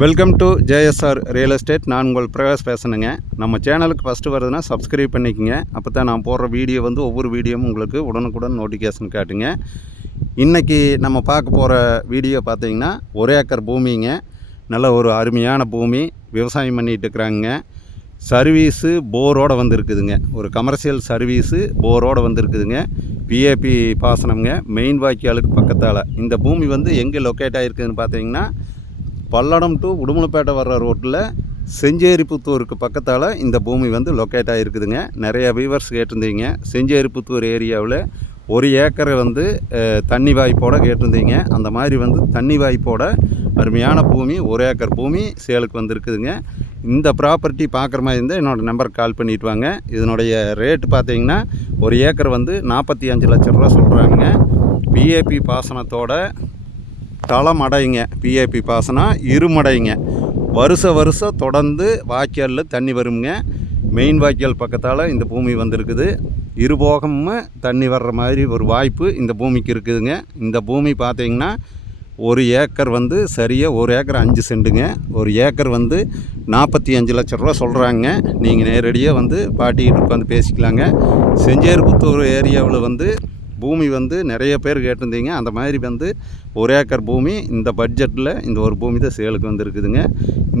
Welcome to JSR real estate. நான் உங்கள் பிரகாஷ் பேசணுங்க. நம்ம சேனலுக்கு ஃபஸ்ட்டு வருதுன்னா சப்ஸ்கிரைப் பண்ணிக்கோங்க. அப்போ தான் நான் போடுற வீடியோ ஒவ்வொரு வீடியோவும் உங்களுக்கு உடனுக்குடன் நோட்டிஃபிகேஷன் காட்டுங்க. இன்றைக்கி நம்ம பார்க்க போகிற வீடியோ பார்த்திங்கன்னா 1 ஏக்கர் பூமிங்க. நல்ல ஒரு அருமையான பூமி, விவசாயம் பண்ணிகிட்டு இருக்கிறாங்க. சர்வீஸு போரோடு வந்துருக்குதுங்க. ஒரு கமர்ஷியல் சர்வீஸு போரோடு வந்துருக்குதுங்க. பிஏபி பாசனம்ங்க. மெயின் வாய்க்காலுக்கு பக்கத்தால் இந்த பூமி எங்கே லொக்கேட் ஆகிருக்குதுன்னு பார்த்தீங்கன்னா, பல்லடம் டு உடுமலைப்பேட்டை வர்ற ரோட்டில் செஞ்சேரிப்புத்தூருக்கு பக்கத்தால் இந்த பூமி லொக்கேட் ஆகிருக்குதுங்க. நிறைய வியூவர்ஸ் கேட்டிருந்தீங்க. செஞ்சேரிப்புத்தூர் ஏரியாவில் 1 ஏக்கரை தண்ணி வாய்ப்போடு கேட்டிருந்தீங்க. அந்த மாதிரி தண்ணி வாய்ப்போட அருமையான பூமி 1 ஏக்கர் பூமி சேலுக்கு வந்திருக்குதுங்க. இந்த ப்ராப்பர்ட்டி பார்க்குற மாதிரி இருந்தால் என்னோடய நம்பருக்கு கால் பண்ணிட்டு வாங்க. இதனுடைய ரேட்டு பார்த்தீங்கன்னா 1 ஏக்கர் 45 லட்ச ரூபா சொல்கிறாங்க. பிஏபி பாசனத்தோட தளமடைங்க. பிஏபி பாசனம் இருமடைங்க. வருஷம் தொடர்ந்து வாய்க்காலில் தண்ணி வருங்க. மெயின் வாய்க்கால் பக்கத்தால் இந்த பூமி வந்திருக்குது. இருபோகமும் தண்ணி வர்ற மாதிரி ஒரு வாய்ப்பு இந்த பூமிக்கு இருக்குதுங்க. இந்த பூமி பார்த்திங்கன்னா 1 ஏக்கர் சரியாக 1 ஏக்கர் 5 சென்ட்டுங்க. 1 ஏக்கர் 45 லட்ச ரூபா சொல்கிறாங்க. நீங்கள் நேரடியாக பாட்டிக்கிட்டு உட்காந்து பேசிக்கலாங்க. செஞ்சேரிப்புத்தூர் ஏரியாவில் பூமி நிறைய பேர் கேட்டிருந்தீங்க. அந்த மாதிரி 1 ஏக்கர் பூமி இந்த பட்ஜெட்டில் இந்த ஒரு பூமி தான் சேலுக்கு வந்திருக்குதுங்க.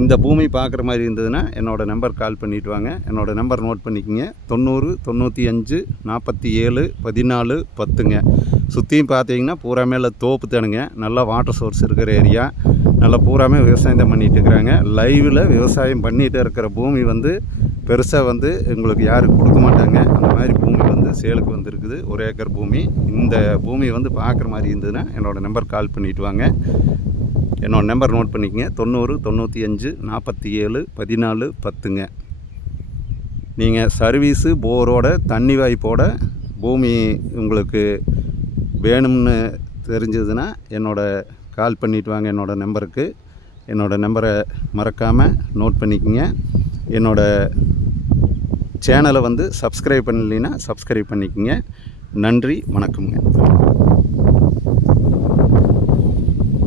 இந்த பூமி பார்க்குற மாதிரி இருந்ததுன்னா என்னோடய நம்பர் கால் பண்ணிவிட்டு வாங்க. என்னோடய நம்பர் நோட் பண்ணிக்கோங்க. 90 95 47 14 10ங்க. சுற்றியும் பார்த்தீங்கன்னா பூராமே தோப்பு தானுங்க. நல்லா வாட்டர் சோர்ஸ் இருக்கிற ஏரியா. நல்லா பூராமே விவசாயம் தான் பண்ணிகிட்டு இருக்கிறாங்க. லைவில் விவசாயம் பண்ணிகிட்டு இருக்கிற பூமி பெருசாக உங்களுக்கு யாருக்கு கொடுக்க மாட்டாங்க. அந்த மாதிரி பூமி சேலுக்கு வந்திருக்குது. 1 ஏக்கர் பூமி. இந்த பூமி பார்க்குற மாதிரி இருந்ததுன்னா என்னோடய நம்பர் கால் பண்ணிவிட்டு வாங்க. என்னோடய நம்பர் நோட் பண்ணிக்கங்க. 90 95 47 14 10ங்க. நீங்கள் சர்வீஸு போரோட தண்ணி வாய்ப்போட பூமி உங்களுக்கு வேணும்னு தெரிஞ்சதுன்னா கால் பண்ணிவிட்டு வாங்க என்னோடய நம்பருக்கு. என்னோடய நம்பரை மறக்காமல் நோட் பண்ணிக்கோங்க. என்னோடய சேனலை சப்ஸ்கிரைப் பண்ணலைன்னா சப்ஸ்கிரைப் பண்ணிக்கோங்க. நன்றி, வணக்கம்ங்க.